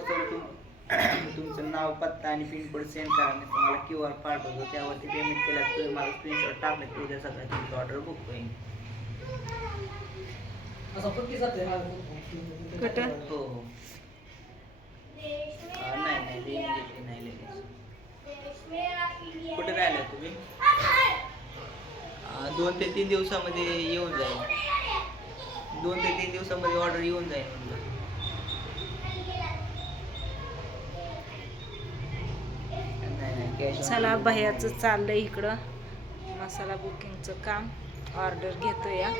व्हॉट्सअपवर तुमचं नाव पत्ता आणि पिनकोड सेंड करा. मी तुम्हाला QR पाठवतो. त्यावरती पेमेंट केला तर मला स्क्रीनशॉट टाकलं की उद्या सकाळी तुमची ऑर्डर बुक होईल. हो हो. नाही इमिजिएटली नाही लगेच. कुठे राहिला तुम्ही? 2 ते 3 दिवसामध्ये येऊन जाईल. 2 ते 3 दिवसामध्ये ऑर्डर येऊन जाईल म्हणलं. चला बाह्याचं चाललंय इकडं मसाला बुकिंगचं काम. ऑर्डर घेतोय या,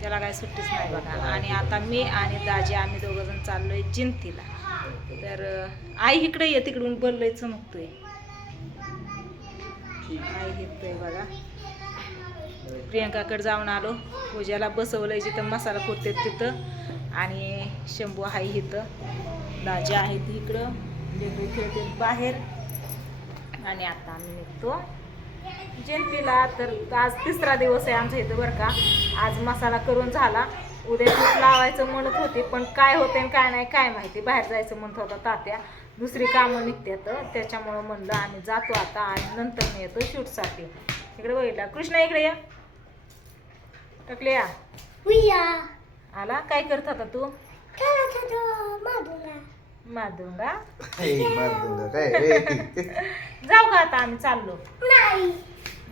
त्याला काय सुट्टीच नाही बघा. आणि आता मी आणि दाजी आम्ही दोघंजण चाललोय जिंतीला. तर आई इकडे ये, तिकडून बोललोय चमकतोय. आई घेतोय बघा. प्रियंकाकडे जाऊन आलो, पूजाला बसवलंय जिथं मसाला कुरते तिथं. आणि शंभू आहे इथं, दाजी आहेत इकडं, लेकरं खेळते बाहेर. आणि आता आम्ही निघतो जयंतीला. तर आज 3रा दिवस आहे आमच्या इथं बरं का. आज मसाला करून झाला, उद्या तूप लावायचं म्हणत होती, पण काय होते आणि काय नाही काय माहिती. बाहेर जायचं म्हणत होता तात्या, दुसरी कामं निघतात. त्याच्यामुळं म्हणलं आम्ही जातो आता आणि नंतर मी येतो शूटसाठी. इकडे बघितला कृष्णा, इकडे या. टकले या. आला. काय करत होता तू? माधुंगा. जाऊ का आता आम्ही चाललो?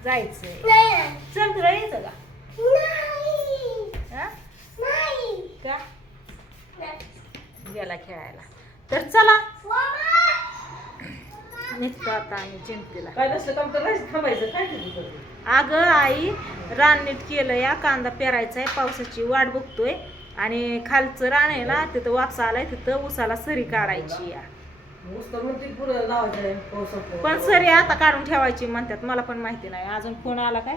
जायचंय. चल तुला यायचं का? का गेला खेळायला. तर चला निघतो आता आम्ही चिंतेला. काय नसलं काम तर थांबायचं. काय केलं? अगं आई, रान नीट केलं या, कांदा पेरायचा आहे, पावसाची वाट बघतोय. आणि खालचं रान आहे ना, तिथं वापसा आलाय, तिथं उसाला सरी काढायची या. पण सरी आता काढून ठेवायची म्हणतात, मला पण माहिती नाही. अजून फोन आला काय?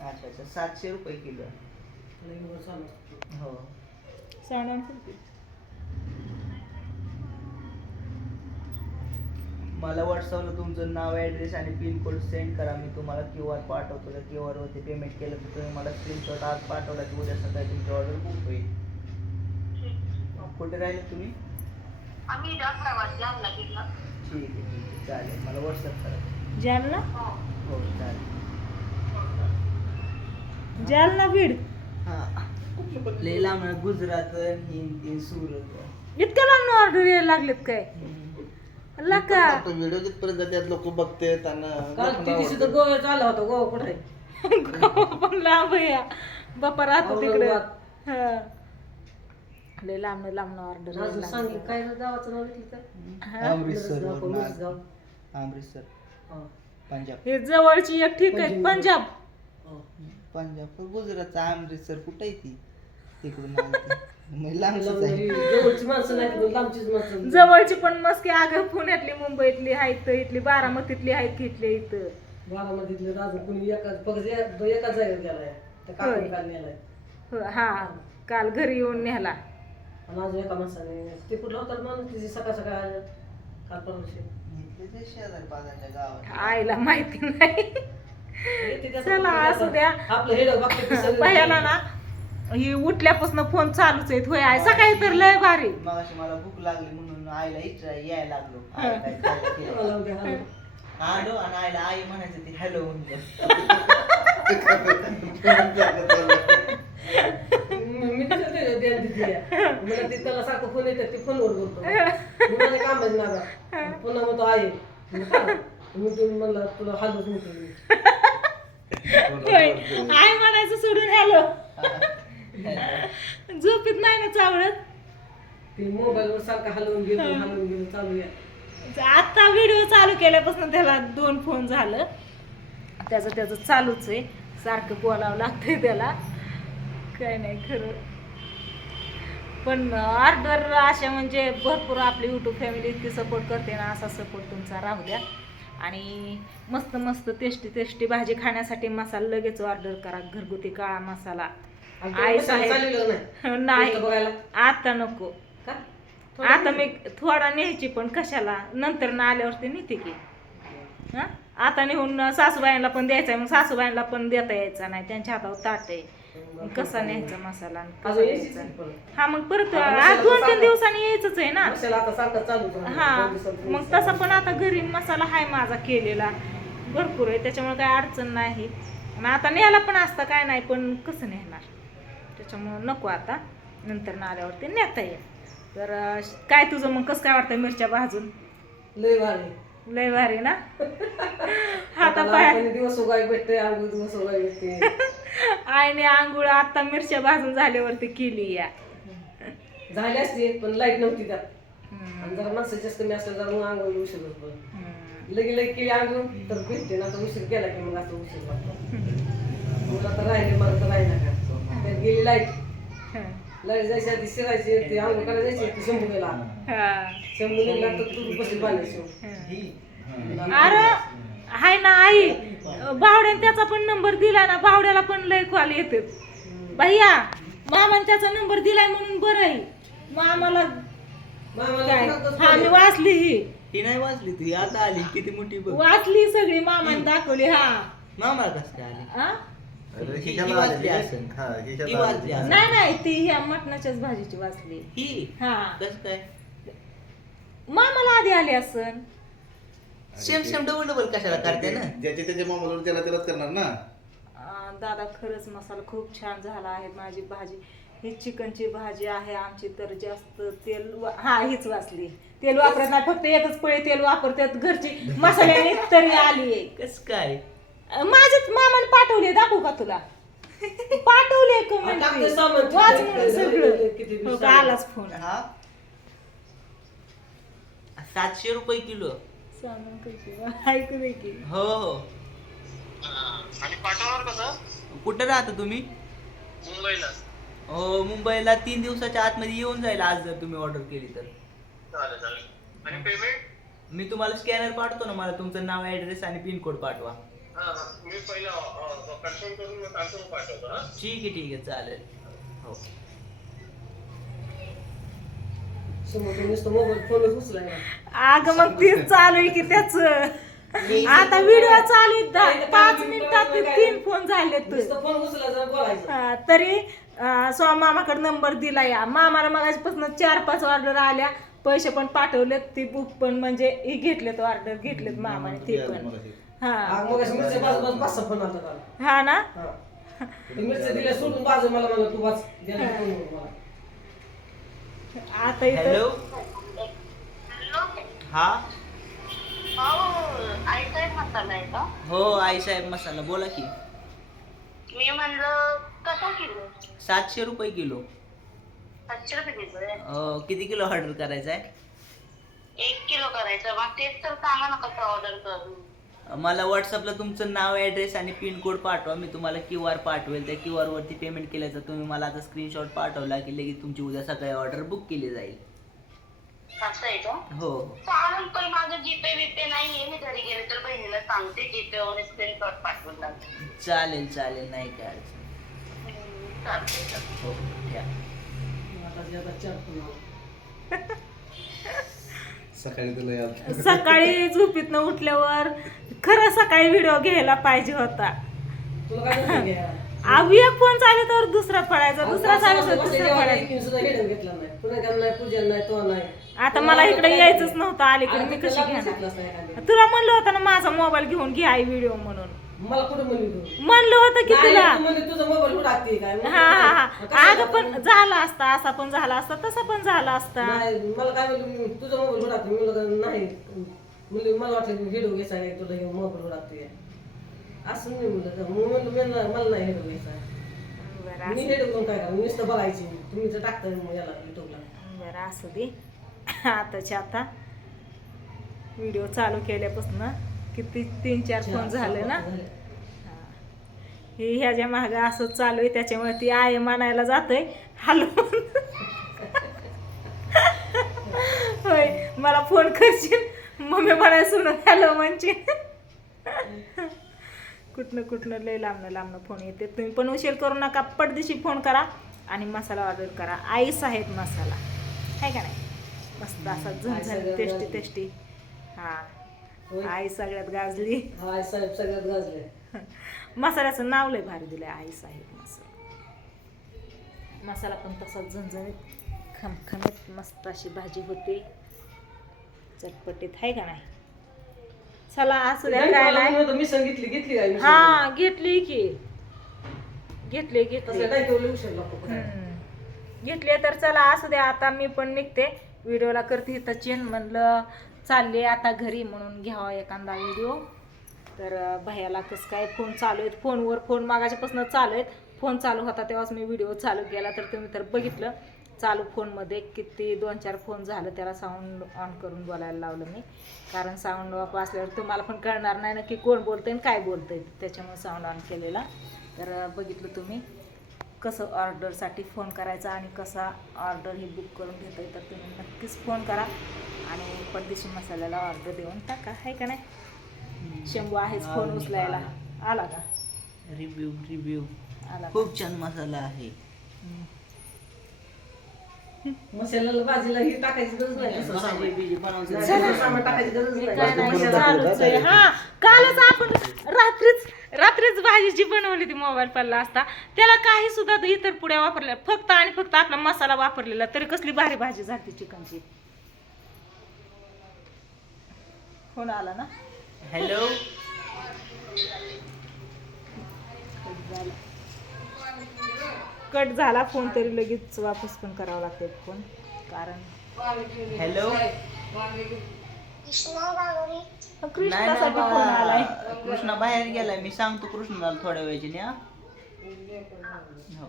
अच्छा 700 रुपये किलो. हो. मला व्हॉट्सअपला तुमचं नाव, ॲड्रेस आणि पिनकोड सेंड करा. मी तुम्हाला QR पाठवतो. त्या QR वरती पेमेंट केलं तर तुम्ही मला स्क्रीनशॉट आज पाठवला की उद्या सकाळी तुमची ऑर्डर बुक होईल. कुठे राहिले तुम्ही? आम्ही जामला गेलो. ठीक आहे चालेल. मला व्हॉट्सअप करा. जालना? हो चालेल. जालना बीड? हां. लय लांब, गुजरात, हिंदी, सुरत. इतक्या लांब ऑर्डर यायला लागलेत काय? लका व्हिडिओ जिथपर्यंत त्यात लोक बघते त्यांना. काल तिथे तर गोव्यात आला होता. गोवा कुठे आहे? पण लांब या बापा राहतो तिकडे. लय लांब ऑर्डर. अजून सांगितलं काय गावाचं नाव घेतलं तर? अमृतसर. अमृतसर पंजाब. हे जवळची एक ठीक आहे. पंजाब. पंजाब गुजरातचा अमृतसर कुठे आहे ती? तिकडून जवळची माणसं नाही, लांबचीच माणसं. जवळची पण मस्की. अगं पुण्यातली, मुंबईतली आहेत, इथली बारामतीतली आहेत, इथले इथं. बारामतीतले राजून कुणी एकाच जागेवर गेलाय. त्या काकाने काल नेलाय. हा, काल घरी येऊन नेला. आणि अजून एका माणसाने ते कुठला होता माणूस तिची सकाळ आलं काल परवा. आईला माहिती नाही. चला असू द्या. आपलं हे बघतो पहिला ना ही उठल्यापासून फोन चालूच आहे. होय आहे. सकाळी तर लय भारी. मगाशी मला भूक लागली म्हणून आईला यायला लागलो. आलो आणि आईला आई म्हणायचं ती हॅलो म्हणून. मी त्याला सारखं फोन येतात, ते फोनवर बोलतो. माझ्या कामाच नागा पुन्हा म्हणतो आहे. मी तुम्ही म्हणलं तुला हॅलोच म्हणतो. आई म्हणायचं सोडून हॅलो. झोपीत नाही ना चावळत. ते मोबाईलवर सारखं हलवून गेलो चालू आहे. आता व्हिडिओ चालू केल्यापासून त्याला 2 फोन झालं. त्याचं चालूच आहे. सारखं बोलावं लागतंय त्याला. काय नाही खरं. पण ऑर्डर अशा म्हणजे भरपूर आपली यूट्यूब फॅमिली इतकी सपोर्ट करते ना, असा सपोर्ट तुमचा राहू द्या. आणि मस्त मस्त टेस्टी भाजी खाण्यासाठी मसाला लगेच ऑर्डर करा. घरगुती काळा मसाला. आई साहेब नाही आता नको. आता मी थोडा न्यायची, पण कशाला, नंतर ना आल्यावरती नेते की. आता नेऊन सासूबाईंना पण द्यायचा आहे, मग सासूबाईंना पण देता यायचा नाही, त्यांच्या हातावर ताट आहे. कसा न्यायचा मसाला आणि कसा अजून यायचीच द्यायचा. आहे पण. हा मग परत आता आज मसाला 2-3 सांगा. दिवसांनी यायचंच आहे ना. मसाला आता सारखा चालूच राहणार. हा 2 दिवसात मग तसा पण आता घरी मसाला आहे माझा केलेला भरपूर आहे, त्याच्यामुळे काय अडचण नाही. आणि आता न्यायला पण असतं काय नाही, पण कसं नेणार, त्याच्यामुळं नको आता, नंतर नाल्यावरती नेता येईल. तर काय तुझं मग कसं काय वाटतं मिरच्या भाजून? लय भारी. लय भारी ना. आता आता पाय आपण दिवस उगाय भेटते, आंघोळ दिवस उगाय भेटते. आईने आंघोळ आता मिरच्या भाजून झाल्यावरती केली या. झाली असते पण लाईट नव्हती त्यात. हम्म. आणि जरा माणसं जास्त कमी असल्या जरा मग आंघोळ उशीर होतो. हम्म. लगे केली आंघोळ तर भेटते ना, आता उशीर केला की मग असं उशीर वाटतो. मला तर राहिले, मला तर राहिला का त्यात गेली लाईट. लाईट जायची आधी शिरायची, ते आंघोळ करायला जायची, ते शंभू गेला. हा. शंभू निघला तर तू बसली पाण्याची. अरे हाय ना आई, भावड्याने त्याचा पण नंबर दिला ना, भावड्याला पण लय कॉल येते. भैया मामाने त्याचा नंबर दिलाय म्हणून बरं आहे. मामाला काय हा मी वाचली ती नाही वाचली, ती आता आली किती मोठी बघ. वाचली सगळी मामाने दाखवली. हा मामाला कसं काय आली? आ? ही वाचली असेल. ती वाचली असेल. नाही नाही ती ह्या मटणाच्याच भाजीची वाचली. ही हा कसं काय? मामाला आधी आली असन. सेम डबल कशाला करते ना? ज्याच्या त्याच्या मोबाईलवर त्याला त्यालाच करणार ना. दादा खरंच मसाला खूप छान झाला आहे. माझी भाजी ही चिकनची भाजी आहे आमची, तर जास्त तेल हा हीच वाचली. तेल वापरत नाही, फक्त एकच पळी तेल वापरतात घरची, मसाल्याने तरी आली आहे. कसं काय? माझ्याच मामाने पाठवले, दाखवू का तुला? पाठवले कमेंट टाकते सामान. वाच म्हणून सगळं. किती हो का, आलाच फोन. हा 700 रुपये किलो. सामान कशी ऐकू दे की. हो हो. आणि पाठवणार कसं? कुठं राहता तुम्ही? मुंबईला. हो मुंबईला 3 दिवसाच्या आतमध्ये येऊन जाईल आज जर तुम्ही ऑर्डर केली तर. चालेल चालेल. आणि पेमेंट? मी तुम्हाला स्कॅनर पाठवतो ना, मला तुमचं नाव, ऍड्रेस आणि पिनकोड पाठवा. मी पहिला कन्फर्म करून ट्रान्सफर पाठवतो ना. ठीक आहे चालेल. हो समोर नुसतं मोबाईल फोनच उचलाय. अगं मग तीच चालू आहे की त्याच. आता व्हिडिओ चालू आहे, 5 मिनिटात 3 फोन झाले. नुसतं फोन उचलायचा आणि बोलायचं. तरी सो मामाकडे नंबर दिला या. मामाला मगाचपासून 4-5 ऑर्डर आल्या, पैसे पण पाठवलेत, ती बुक पण म्हणजे हे घेतलेत, ऑर्डर घेतलेत मामाने ते पण. हा मग मिरच्या बाजू पाच फोन आला त्याला. हा ना. मिरच्या दिल्या सोडून बाजू मला म्हणलं तू वाच गेला फोन मला. आता इथं हॅलो. हॅलो. हा आईसाहेब मसाला आहे का? हो आई साहेब मसाला बोला की. मी म्हणलं कसा किलो? 700 रुपये किलो. 700 रुपये किलो आहे. किती किलो ऑर्डर करायचं आहे? 1 किलो करायचं. मग तेच तर सांगा ना कसं ऑर्डर करू. मला व्हॉट्सअपला तुमचं नाव, ॲड्रेस आणि पिनकोड पाठवा. मी तुम्हाला QR पाठवेल. त्या QR वरती पेमेंट केल्याचं तुम्ही मला आता स्क्रीनशॉट पाठवला की लगेच तुमची उद्या सकाळी ऑर्डर बुक केली जाईल. असं आहे का? हो चालेल, पण माझं जीपे विपे नाही आहे. मी घरी गेले तर बहिणीला सांगते जीपे वर स्क्रीनशॉट पाठवून टाकते. चालेल नाही काय अडचण. चालते. हो या. आता 4 फोन आला. सकाळी तुला याद. सकाळी झोपीतनं उठल्यावर खरं सकाळी व्हिडिओ घ्यायला पाहिजे होता. तुला काय झालं घ्या? एक फोन चालू तर दुसरा पडायचा, दुसरा चालू तर तिसरा पडायचा. सुद्धा हेडून घेतला नाही. पुन्हा नाही, पूजन नाही, तो नाही. आता मला इकडे यायचंच नव्हतं, अलीकडे मी कशी घेणार? तुला म्हणलं होतं ना माझा मोबाईल घेऊन घे आई व्हिडिओ म्हणून. मला कुठे म्हणली तू? म्हणलं होतं की नाही, तुला. तू म्हणली तुझा मोबाईल उडाते काय? हा अगं पण झाला असता, असा पण झाला असता, तसा पण झाला असता. नाही, मला काय म्हणली तुझा मोबाईल उडाते. मी म्हणलं नाही, म्हणजे मला वाटलं व्हिडिओ घ्यायचा नाही, तुला हे मोबाईल उडाते असं नाही म्हणलं. मला नाही व्हिडिओ घ्यायचा. बरं मी व्हिडिओ करून काय करा, मी नुसतं बघायची. तुम्ही तर टाकताय मग याला युट्यूबला. बरं असू दे. आताच्या आता व्हिडिओ चालू केल्यापासून किती 3-4 फोन झाले ना. हे ह्याच्या मागे असं चालू आहे, त्याच्यामुळे ती आई म्हणायला जातोय हॅलो. होय मला फोन करशील, मम्मी म्हणायला सुन हॅलो म्हणशील. कुठनं लय लांबनं फोन येते. तुम्ही पण उशीर करू नका, पटदिशी फोन करा आणि मसाला ऑर्डर करा. आई साहेब मसाला आहे का नाही, मस्त असा झणझण टेस्टी. हा आई सगळ्यात गाजली. हा साहेब सगळ्यात गाजले. मसाल्याचं नाव लय भारी दिलंय आई साहेब मसाला. मसाला पण तसाच झणझणीत खमखमीत मस्त अशी भाजी होते, चटपटीत आहे का नाही. चला असू द्या, काय नाही. मी सांगितली काय हा घेतली की घेतली घेतली तर चला असू द्या. आता मी पण निघते, व्हिडिओला करते इथं चेन, म्हणलं चालले आता घरी म्हणून घ्यावा एखादा व्हिडिओ. तर भैयाला कसं काय फोन चालू आहेत, फोन मागाच्यापासून चालू आहेत. फोन चालू होता तेव्हाच मी व्हिडिओ चालू केला, तर तुम्ही तर बघितलं चालू फोनमध्ये किती 2-4 फोन झालं. त्याला साऊंड ऑन करून बोलायला लावलं मी, कारण साऊंड ऑफ असल्यावर तुम्हाला पण कळणार नाही ना की कोण बोलतंय आणि काय बोलतंय, त्याच्यामुळे साऊंड ऑन केलेला. तर बघितलं तुम्ही कसं ऑर्डरसाठी फोन करायचा आणि कसा ऑर्डर ही बुक करून घेता येतं. तर तुम्ही नक्कीच फोन करा आणि परदेशी मसाल्याला ऑर्डर देऊन टाका, आहे का नाही. शंभू आहेच फोन उचलायला. आला का रिव्ह्यू आला? खूप छान मसाला आहे. मसाल्याला भाजीला ही टाकायची गरज नाही. भाजी बिजी बनवायची. सामान टाकायची गरज काय नाही. नाही, चालूच आहे. हा कालच आपण रात्रीच भाजी जी बनवली ती मोबाईल पडला असता, त्याला काही सुद्धा इतर पुड्या वापरल्या, फक्त आणि फक्त आपला मसाला वापरलेला, तरी कसली भारी भाजी झाली चिकनची. फोन आला ना. हॅलो, कट झाला फोन तरी लगेच वापस पण करावा लागतो फोन, कारण हॅलो. कृष्णासाठी फोन आलाय. कृष्णा बाहेर गेलाय, मी सांगतो कृष्णाला थोड्या वेळची. हो,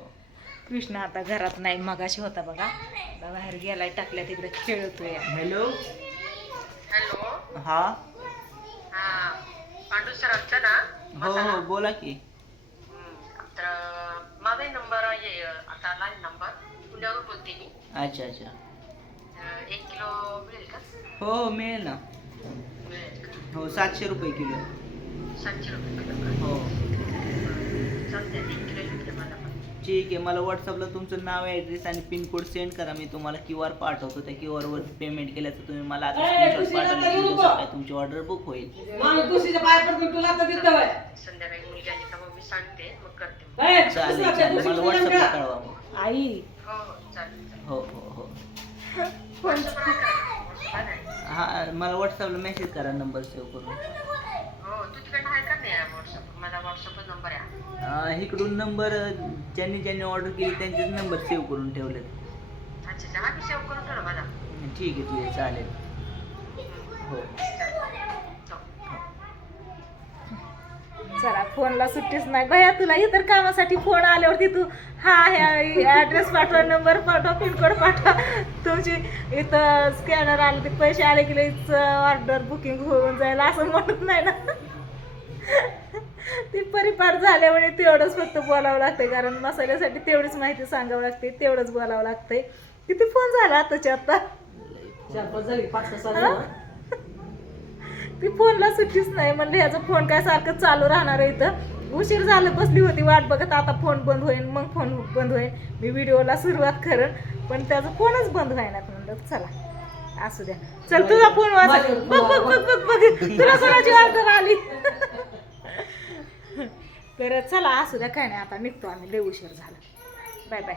कृष्ण आता घरात नाही, मगाशी होता बघा, आता बाहेर गेलाय, टाकल्या तिकडे खेळतोय. हॅलो. हॅलो. हा, हा पांडू सरांचा ना. हो बोला की. तर माझा नंबर आहे आता, लाईन नंबर पुण्यावरून बोलते मी. अच्छा. 1 किलो मिळेल का? हो मिळेल ना. मिळेल का? हो 700 रुपये किलो. 700 रुपये किलो का? हो चालतंय, 1 किलो लिहिते मला पण. ठीक आहे. मला व्हॉट्सअपला तुमचं नाव, ॲड्रेस आणि पिनकोड सेंड करा. मी तुम्हाला QR पाठवतो. त्या QR वर पेमेंट केल्याचं तुम्ही मला आता स्क्रीनशॉट पाठवले की सकाळी तुमची ऑर्डर बुक होईल. माणूस तुळशीच्या पाय पडतो, तुला आता देतो बाय. संध्याकाळी मुलगी आली का मग मी सांगते, मग करते. चालेल, मला व्हॉट्सअपला कळवा मग. आई हो चालेल. हो व्हॉट्सअपवर आहे का? व्हॉट्सअप आहे ना? हा, मला व्हॉट्सअपला मेसेज करा नंबर सेव्ह करून. हो, तू तिकडनं आहे का नाही व्हॉट्सअप? माझा व्हॉट्सअपच नंबर आहे. इकडून नंबर ज्यांनी ऑर्डर केली त्यांचेच नंबर सेव्ह करून ठेवलेत. अच्छा, हा मी सेव्ह करून ठेवला माझा. ठीक आहे चालेल. हो चला, फोनला सुट्टीच नाही भैया. तुला इतर कामासाठी फोन आल्यावरती तू ॲड्रेस पाठवा, नंबर पाठवा, पिनकोड पाठवा. तुमची इथं स्कॅनर आले, ते पैसे आले की लगेच ऑर्डर बुकिंग होऊन जाईल असं म्हणत नाही ना. ती परिपाठ झाल्यामुळे तेवढंच फक्त बोलावं लागतंय, कारण मसाल्यासाठी तेवढीच माहिती सांगावं लागते, तेवढंच बोलावं लागतंय. किती फोन झाला आताच्या आता? 4-5 झाली, 5-6 झाली. ती फोनला सुट्टीच नाही. म्हणलं ह्याचा फोन काय सारखं चालू राहणार आहे. इथं उशीर झालं, बसली होती वाट बघत, आता फोन बंद होईल, मग फोन बंद होईल, मी व्हिडिओला सुरुवात करेन, पण त्याचा फोनच बंद व्हायना. म्हणलं चला असू द्या. चल तुझा फोन वाचा, बघ तुला कोणाची ऑर्डर आली. तर चला असू द्या, काय नाही, आता निघतो आम्ही, लय उशीर झाला. Bye bye.